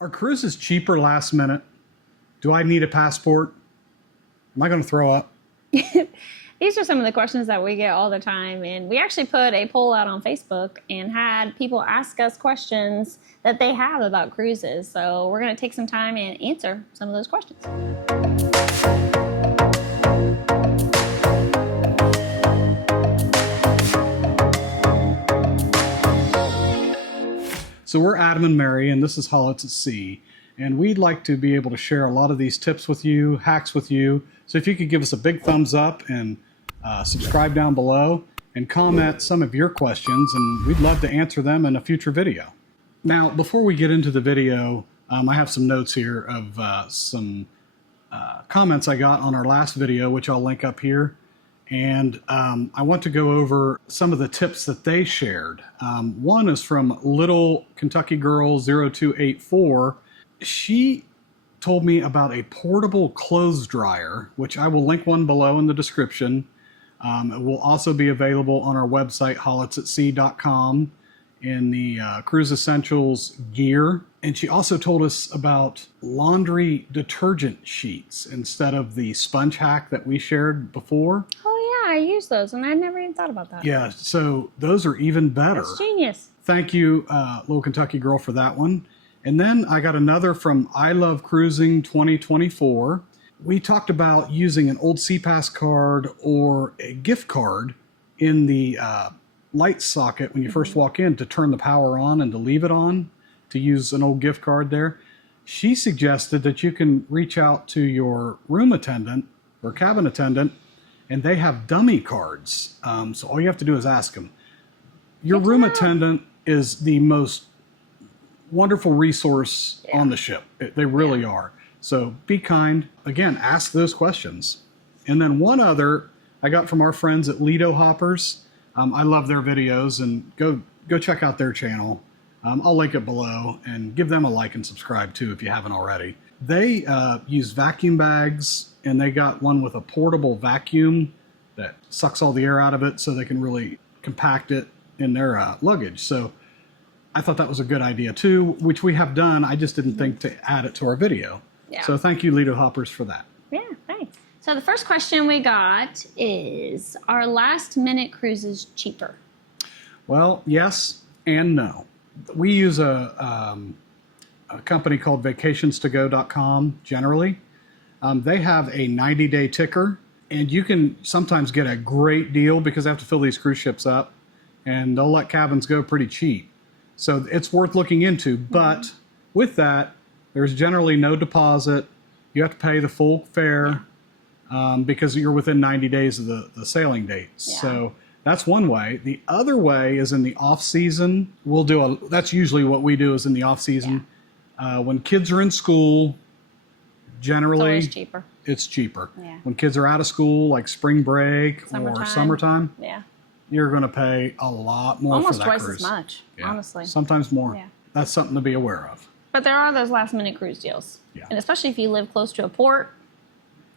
Are cruises cheaper last minute? Do I need a passport? Am I going to throw up? These are some of the questions that we get all the time, and we actually put a poll out on Facebook and had people ask us questions that they have about cruises. So we're going to take some time and answer some of those questions. So we're Adam and Mary, and this is Holletts at Sea. And we'd like to be able to share a lot of these tips with you, hacks with you. So if you could give us a big thumbs up and subscribe down below and comment some of your questions, and we'd love to answer them in a future video. Now, before we get into the video, I have some notes here of some comments I got on our last video, which I'll link up here. And I want to go over some of the tips that they shared. One is from Little Kentucky Girl 0284. She told me about a portable clothes dryer, which I will link one below in the description. It will also be available on our website, hollettsatsea.com, in the Cruise Essentials gear. And she also told us about laundry detergent sheets instead of the sponge hack that we shared before. Oh yeah, I use those, and I never even thought about that. Yeah, so those are even better. That's genius. Thank you, Little Kentucky Girl, for that one. And then I got another from I Love Cruising 2024. We talked about using an old SeaPass card or a gift card in the light socket when you first walk in to turn the power on and to leave it on, to use an old gift card there. She suggested that you can reach out to your room attendant or cabin attendant, and they have dummy cards. So all you have to do is ask them. Your room attendant is the most wonderful resource on the ship. They really are. So be kind. Again, ask those questions. And then one other I got from our friends at Lido Hoppers. I love their videos, and go check out their channel. I'll link it below, and give them a like and subscribe too if you haven't already. They use vacuum bags, and they got one with a portable vacuum that sucks all the air out of it so they can really compact it in their luggage. So I thought that was a good idea too, which we have done. I just didn't think to add it to our video. Yeah. So thank you, Lido Hoppers, for that. Yeah, thanks. So the first question we got is, are last minute cruises cheaper? Well, yes and no. We use a company called vacationstogo.com generally. They have a 90-day ticker, and you can sometimes get a great deal because they have to fill these cruise ships up, and they'll let cabins go pretty cheap. So it's worth looking into, but with that, there's generally no deposit. You have to pay the full fare because you're within 90 days of the sailing dates. Yeah. So that's one way. The other way is in the off season. That's usually what we do is in the off season. Yeah. When kids are in school, generally it's cheaper. It's cheaper. Yeah. When kids are out of school, like spring break or summertime, you're going to pay a lot more for that cruise. Almost twice as much, honestly. Sometimes more. Yeah. That's something to be aware of. But there are those last minute cruise deals. Yeah. And especially if you live close to a port.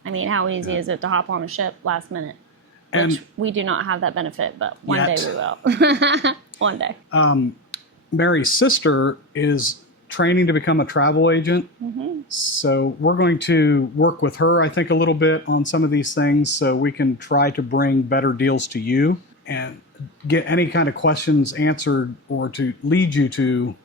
I mean, how easy is it to hop on a ship last minute? Which we do not have that benefit, but one day we will. One day. Mary's sister is training to become a travel agent. So we're going to work with her, I think, a little bit on some of these things so we can try to bring better deals to you and get any kind of questions answered, or to lead you to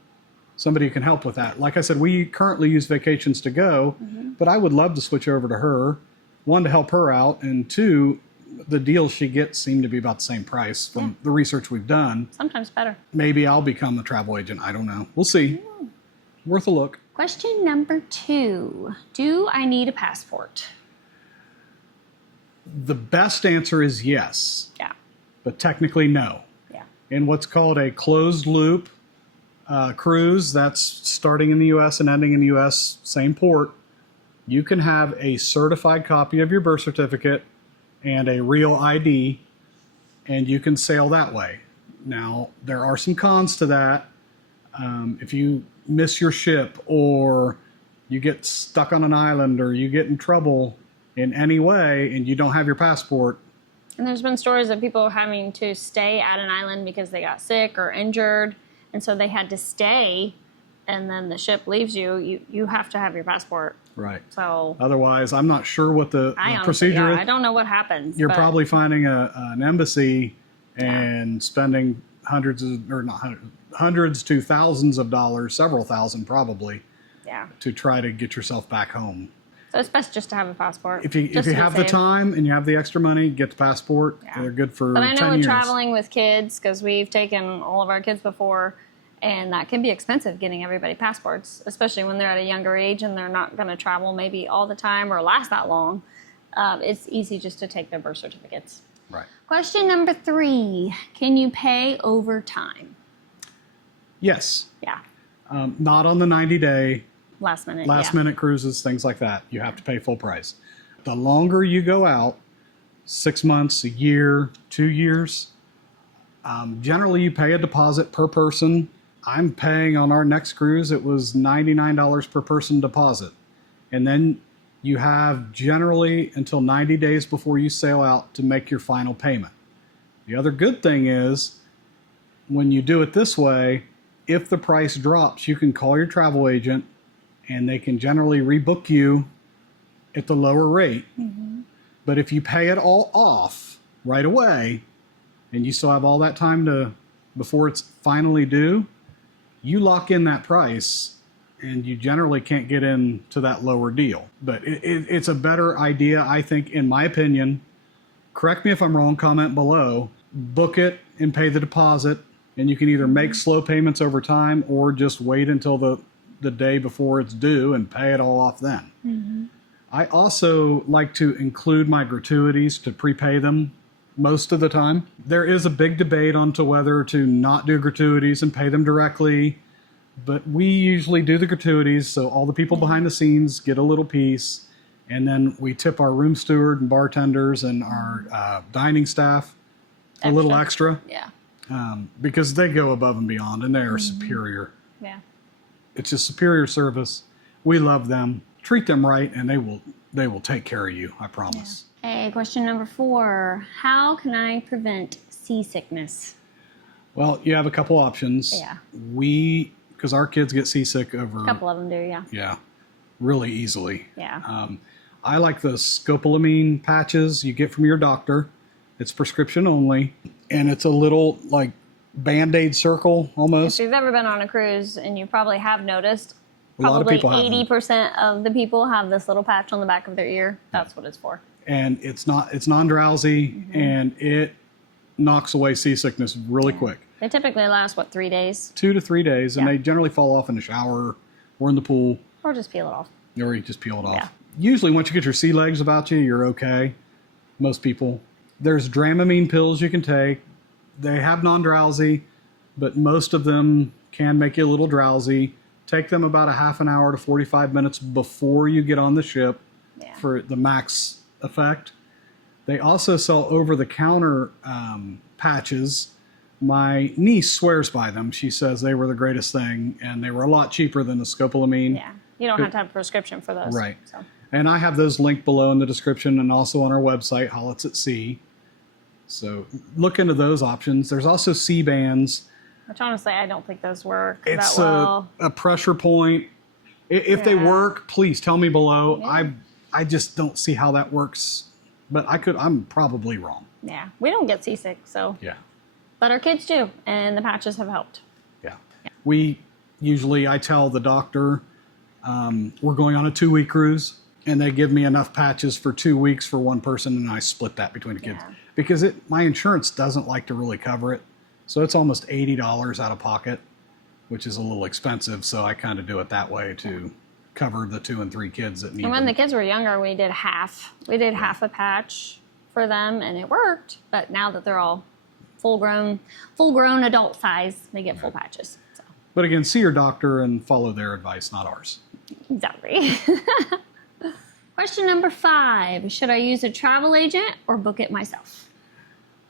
somebody who can help with that. Like I said, we currently use Vacations to Go, but I would love to switch over to her. One, to help her out, and two, the deals she gets seem to be about the same price from the research we've done. Sometimes better. Maybe I'll become a travel agent. I don't know. We'll see. Worth a look. Question number 2. Do I need a passport? The best answer is yes. Yeah. But technically no. Yeah. In what's called a closed loop cruise, that's starting in the U.S. and ending in the U.S., same port, you can have a certified copy of your birth certificate and a real ID, and you can sail that way. Now, there are some cons to that. If you miss your ship, or you get stuck on an island, or you get in trouble in any way and you don't have your passport. And there's been stories of people having to stay at an island because they got sick or injured, and so they had to stay and then the ship leaves you have to have your passport. Right. So Otherwise, I'm not sure what the I procedure is. I don't know what happens. You're but probably finding an embassy and spending hundreds to thousands of dollars, several thousand probably, to try to get yourself back home. So it's best just to have a passport. If you have the time and you have the extra money, get the passport. Yeah. They're good for 10 years. But I know with years. traveling with kids, because we've taken all of our kids before, and that can be expensive getting everybody passports, especially when they're at a younger age and they're not going to travel maybe all the time or last that long. It's easy just to take their birth certificates. Right. Question number 3, can you pay overtime? Yes. Yeah. Not on the 90-day, Last minute cruises, things like that. You have to pay full price. The longer you go out, 6 months, a year, 2 years, generally you pay a deposit per person. I'm paying on our next cruise, it was $99 per person deposit. And then you have generally until 90 days before you sail out to make your final payment. The other good thing is when you do it this way, if the price drops, you can call your travel agent and they can generally rebook you at the lower rate. Mm-hmm. But if you pay it all off right away and you still have all that time before it's finally due, you lock in that price and you generally can't get into that lower deal. But it's a better idea, I think, in my opinion. Correct me if I'm wrong, comment below. Book it and pay the deposit, and you can either make slow payments over time or just wait until the day before it's due and pay it all off then. Mm-hmm. I also like to include my gratuities to prepay them most of the time. There is a big debate on to whether to not do gratuities and pay them directly, but we usually do the gratuities so all the people behind the scenes get a little piece, and then we tip our room steward and bartenders and our dining staff a little extra. Yeah. Because they go above and beyond and they are superior. Yeah. It's a superior service. We love them. Treat them right and they will take care of you, I promise. Yeah. Hey, question number 4. How can I prevent seasickness? Well, you have a couple options. Yeah. Because our kids get seasick over... A couple of them do, yeah. Yeah, really easily. Yeah. I like the scopolamine patches you get from your doctor. It's prescription only. And it's a little like Band-Aid circle almost. If you've ever been on a cruise, and you probably have noticed, a lot of probably people have 80% of the people have this little patch on the back of their ear. That's what it's for. And it's non-drowsy, and it knocks away seasickness really quick. They typically last, 3 days? 2 to 3 days, and they generally fall off in the shower or in the pool. Or just peel it off. Or you just peel it off. Yeah. Usually once you get your sea legs about you, you're okay. Most people. There's Dramamine pills you can take. They have non-drowsy, but most of them can make you a little drowsy. Take them about a half an hour to 45 minutes before you get on the ship for the max effect. They also sell over-the-counter patches. My niece swears by them. She says they were the greatest thing, and they were a lot cheaper than the scopolamine. Yeah, you don't have to have a prescription for those. Right. So. And I have those linked below in the description and also on our website, Holletts at Sea. So look into those options. There's also sea bands. Which honestly, I don't think those work It's that well. a pressure point. If they work, please tell me below. Yeah. I just don't see how that works, but I'm probably wrong. Yeah, we don't get seasick, so. Yeah. But our kids do, and the patches have helped. Yeah. I tell the doctor we're going on a 2-week cruise, and they give me enough patches for 2 weeks for one person, and I split that between the kids. Yeah. Because my insurance doesn't like to really cover it. So it's almost $80 out of pocket, which is a little expensive. So I kind of do it that way to cover the 2 and 3 kids that need And when them. the kids were younger, we did half. We did half a patch for them, and it worked. But now that they're all full-grown adult size, they get full patches. So. But again, see your doctor and follow their advice, not ours. Exactly. Question number 5. Should I use a travel agent or book it myself?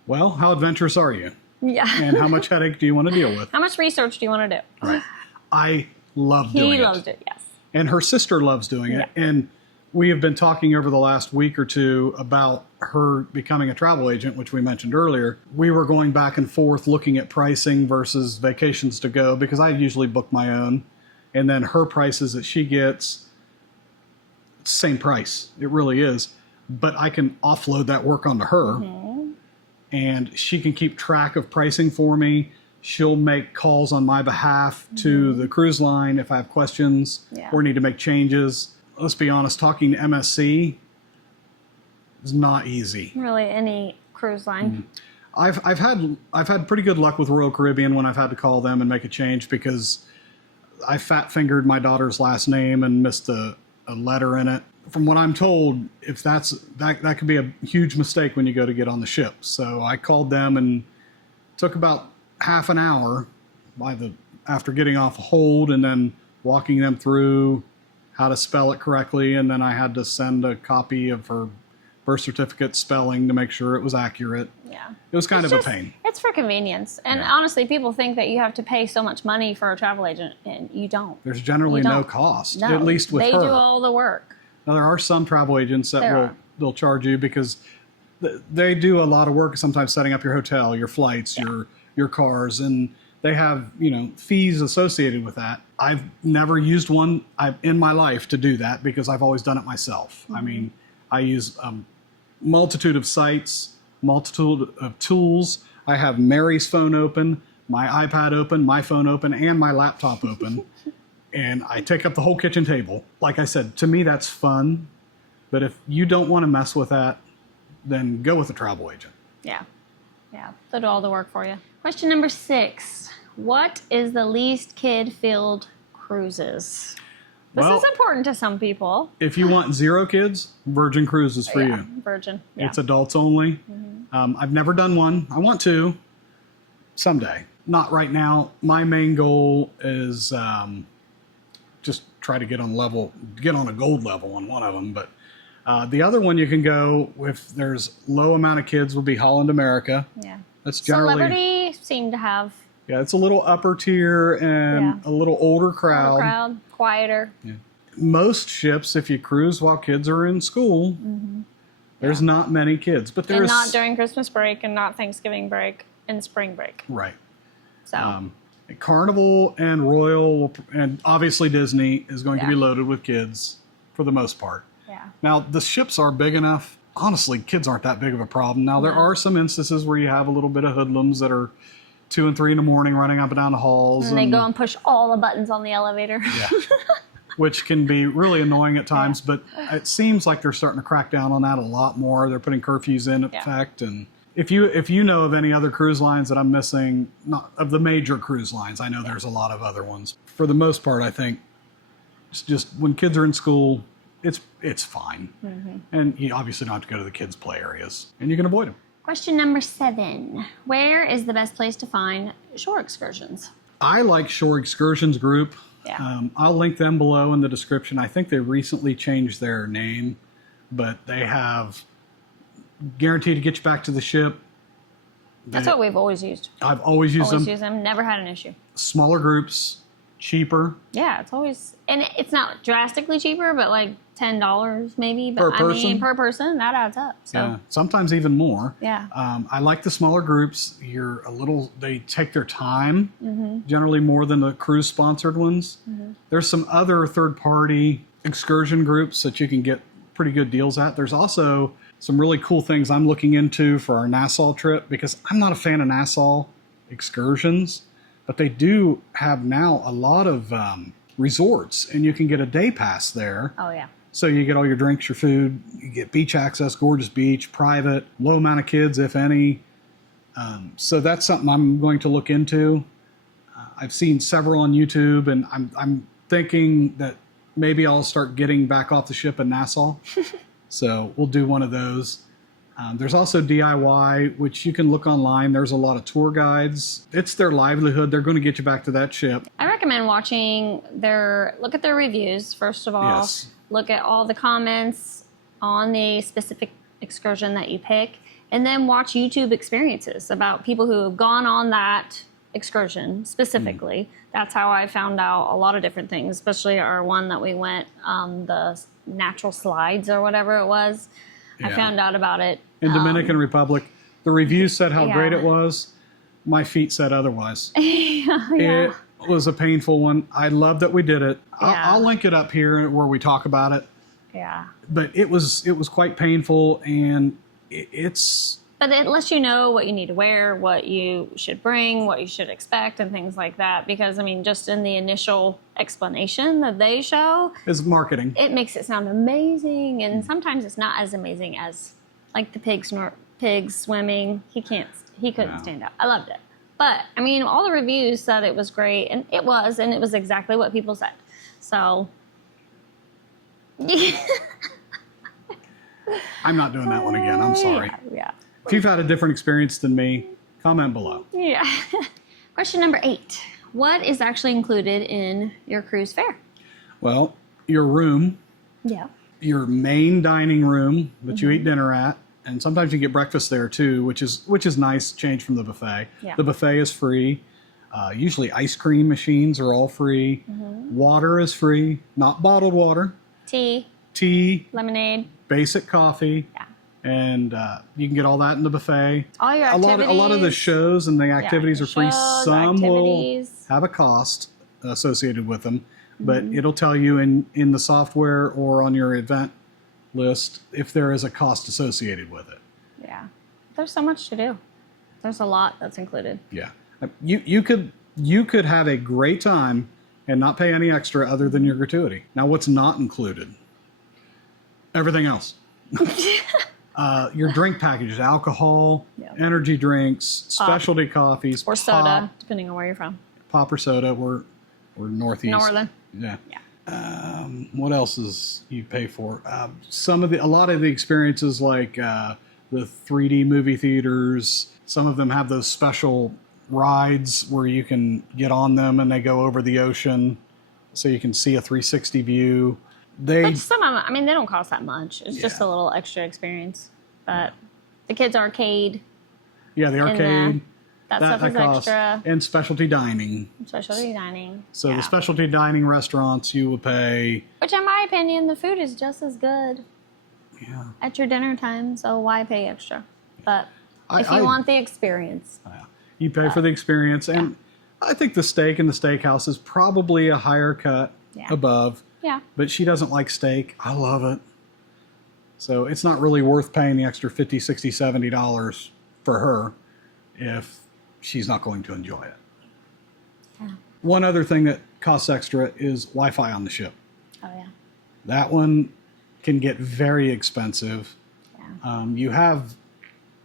Well, how adventurous are you? Yeah. And how much headache do you want to deal with? How much research do you want to do? Right. I love doing it. He loves it, yes. And her sister loves doing it. And we have been talking over the last week or two about her becoming a travel agent, which we mentioned earlier. We were going back and forth looking at pricing versus vacations to go because I usually book my own. and then her prices that she gets, it's the same price. It really is. But I can offload that work onto her, and she can keep track of pricing for me. She'll make calls on my behalf to the cruise line if I have questions or need to make changes. Let's be honest, talking to MSC is not easy. Really, any cruise line. I've had pretty good luck with Royal Caribbean when I've had to call them and make a change because I fat fingered my daughter's last name and missed a letter in it. From what I'm told, if that could be a huge mistake when you go to get on the ship. So I called them and took about half an hour after getting off hold and then walking them through how to spell it correctly, and then I had to send a copy of her birth certificate spelling to make sure it was accurate. Yeah. It was kind of a pain. It's for convenience. And honestly, people think that you have to pay so much money for a travel agent, and you don't. There's generally no cost, at least with her. They do all the work. Now, there are some travel agents that they'll charge you because they do a lot of work, sometimes setting up your hotel, your flights, your cars, and they have, fees associated with that. I've never used one in my life to do that because I've always done it myself. I mean, I use a multitude of sites, multitude of tools. I have Mary's phone open, my iPad open, my phone open, and my laptop open. And I take up the whole kitchen table. Like I said, to me, that's fun. But if you don't want to mess with that, then go with a travel agent. Yeah. They'll do all the work for you. Question number 6. What is the least kid-filled cruises? This is important to some people. If you want 0 kids, Virgin Cruises for you. Virgin. It's adults only. I've never done one. I want to someday. Not right now. My main goal is just try to get on a gold level on one of them. But the other one you can go if there's low amount of kids would be Holland America. Yeah. That's generally Celebrity seem to have. Yeah, it's a little upper tier and a little older crowd. Quieter. Yeah. Most ships, if you cruise while kids are in school, there's not many kids. But there's and not during Christmas break and not Thanksgiving break and spring break. Right. So. Carnival and Royal and obviously Disney is going to be loaded with kids for the most part. Yeah. Now, the ships are big enough. Honestly, kids aren't that big of a problem. Now, there are some instances where you have a little bit of hoodlums that are 2 and 3 in the morning running up and down the halls. And they go and push all the buttons on the elevator. Yeah. Which can be really annoying at times, but it seems like they're starting to crack down on that a lot more. They're putting curfews in effect. And if you know of any other cruise lines that I'm missing, not of the major cruise lines, I know there's a lot of other ones. For the most part, I think it's just when kids are in school, it's fine. And you obviously don't have to go to the kids' play areas, and you can avoid them. Question number 7. Where is the best place to find shore excursions? I like Shore Excursions Group. Yeah. I'll link them below in the description. I think they recently changed their name, but they have guaranteed to get you back to the ship. That's what we've always used. I've always used them. Always used them. Never had an issue. Smaller groups, cheaper. Yeah, it's always, and it's not drastically cheaper, but like $10 maybe. But Per person? I mean, per person, that adds up. So. Yeah, sometimes even more. Yeah. I like the smaller groups. They take their time, generally more than the cruise sponsored ones. There's some other third party excursion groups that you can get pretty good deals at. There's also some really cool things I'm looking into for our Nassau trip because I'm not a fan of Nassau excursions, but they do have now a lot of resorts and you can get a day pass there. Oh, yeah. So you get all your drinks, your food, you get beach access, gorgeous beach, private, low amount of kids, if any. So that's something I'm going to look into. I've seen several on YouTube, and I'm thinking that maybe I'll start getting back off the ship in Nassau. So we'll do one of those. There's also DIY, which you can look online. There's a lot of tour guides. It's their livelihood. They're going to get you back to that ship. I recommend watching look at their reviews, first of all. Yes. Look at all the comments on the specific excursion that you pick, and then watch YouTube experiences about people who have gone on that excursion specifically. That's how I found out a lot of different things, especially our one that we went, the natural slides or whatever it was. I found out about it. In Dominican Republic, the reviews said how great it was. My feet said otherwise. was a painful one. I love that we did it. Yeah. I'll link it up here where we talk about it. Yeah. But it was quite painful, and it's... But it lets you know what you need to wear, what you should bring, what you should expect, and things like that. Because, I mean, just in the initial explanation that they show... It's marketing. It makes it sound amazing, and sometimes it's not as amazing as, like, the pigs swimming. He couldn't stand up. I loved it. But, I mean, all the reviews said it was great, and it was exactly what people said. So... I'm not doing that one again. I'm sorry. Yeah. If you've had a different experience than me, comment below. Yeah. Question number 8. What is actually included in your cruise fare? Well, your room, Yeah. your main dining room that you eat dinner at, and sometimes you get breakfast there too, which is nice change from the buffet. Yeah. The buffet is free. Usually ice cream machines are all free. Water is free, not bottled water. Tea, Lemonade. basic coffee. Yeah. And you can get all that in the buffet. All your A lot of the shows and the activities are free. shows, Some will activities. have a cost associated with them, but it'll tell you in the software or on your event list if there is a cost associated with it. Yeah. There's so much to do. There's a lot that's included. Yeah, you could have a great time and not pay any extra other than your gratuity. Now, what's not included? Everything else. Your drink packages, alcohol, energy drinks, specialty coffees, Or soda, depending on where you're from. Pop or soda. We're northeast. Northern. Yeah. What else is you pay for? A lot of the experiences like the 3D movie theaters. Some of them have those special rides where you can get on them and they go over the ocean, so you can see a 360 view. But some of them, I mean, they don't cost that much. It's just a little extra experience. But the kids' arcade. Yeah, the arcade. That stuff is costs. extra. And specialty dining. Specialty dining. So the specialty dining restaurants you will pay. Which, in my opinion, the food is just as good at your dinner time. So why pay extra? But if you want the experience. You pay for the experience. And I think the steak in the steakhouse is probably a higher cut above. Yeah. But she doesn't like steak. I love it. So it's not really worth paying the extra $50, $60, $70 for her if she's not going to enjoy it. Yeah. One other thing that costs extra is Wi-Fi on the ship. Oh, yeah. That one can get very expensive. Yeah. You have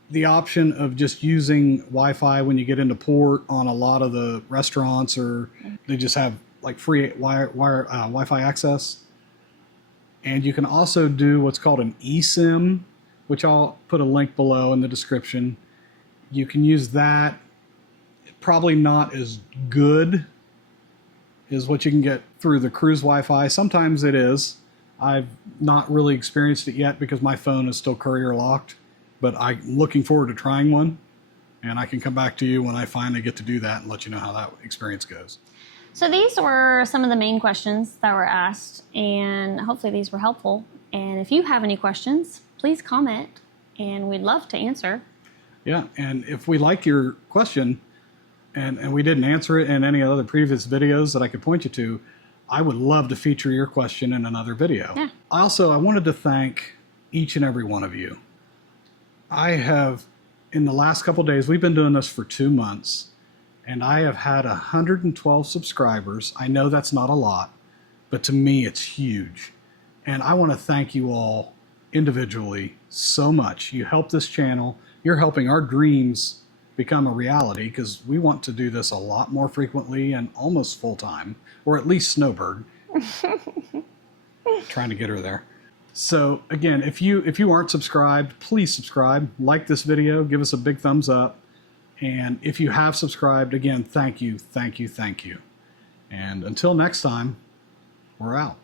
the option of just using Wi-Fi when you get into port on a lot of the restaurants, or they just have like free Wi-Fi access. And you can also do what's called an eSIM, which I'll put a link below in the description. You can use that. Probably not as good as what you can get through the cruise Wi-Fi. Sometimes it is. I've not really experienced it yet because my phone is still courier locked, but I'm looking forward to trying one, and I can come back to you when I finally get to do that and let you know how that experience goes. So these were some of the main questions that were asked, and hopefully these were helpful. And if you have any questions, please comment, and we'd love to answer. Yeah, and if we like your question, and we didn't answer it in any other previous videos that I could point you to, I would love to feature your question in another video. Yeah. Also, I wanted to thank each and every one of you. I have, in the last couple days, we've been doing this for 2 months, and I have had 112 subscribers. I know that's not a lot, but to me it's huge. And I want to thank you all individually so much. You help this channel. You're helping our dreams become a reality, because we want to do this a lot more frequently and almost full time, or at least Snowbird. Trying to get her there. So again, if you aren't subscribed, please subscribe, like this video, give us a big thumbs up. And if you have subscribed, again, thank you, thank you, thank you. And until next time, we're out.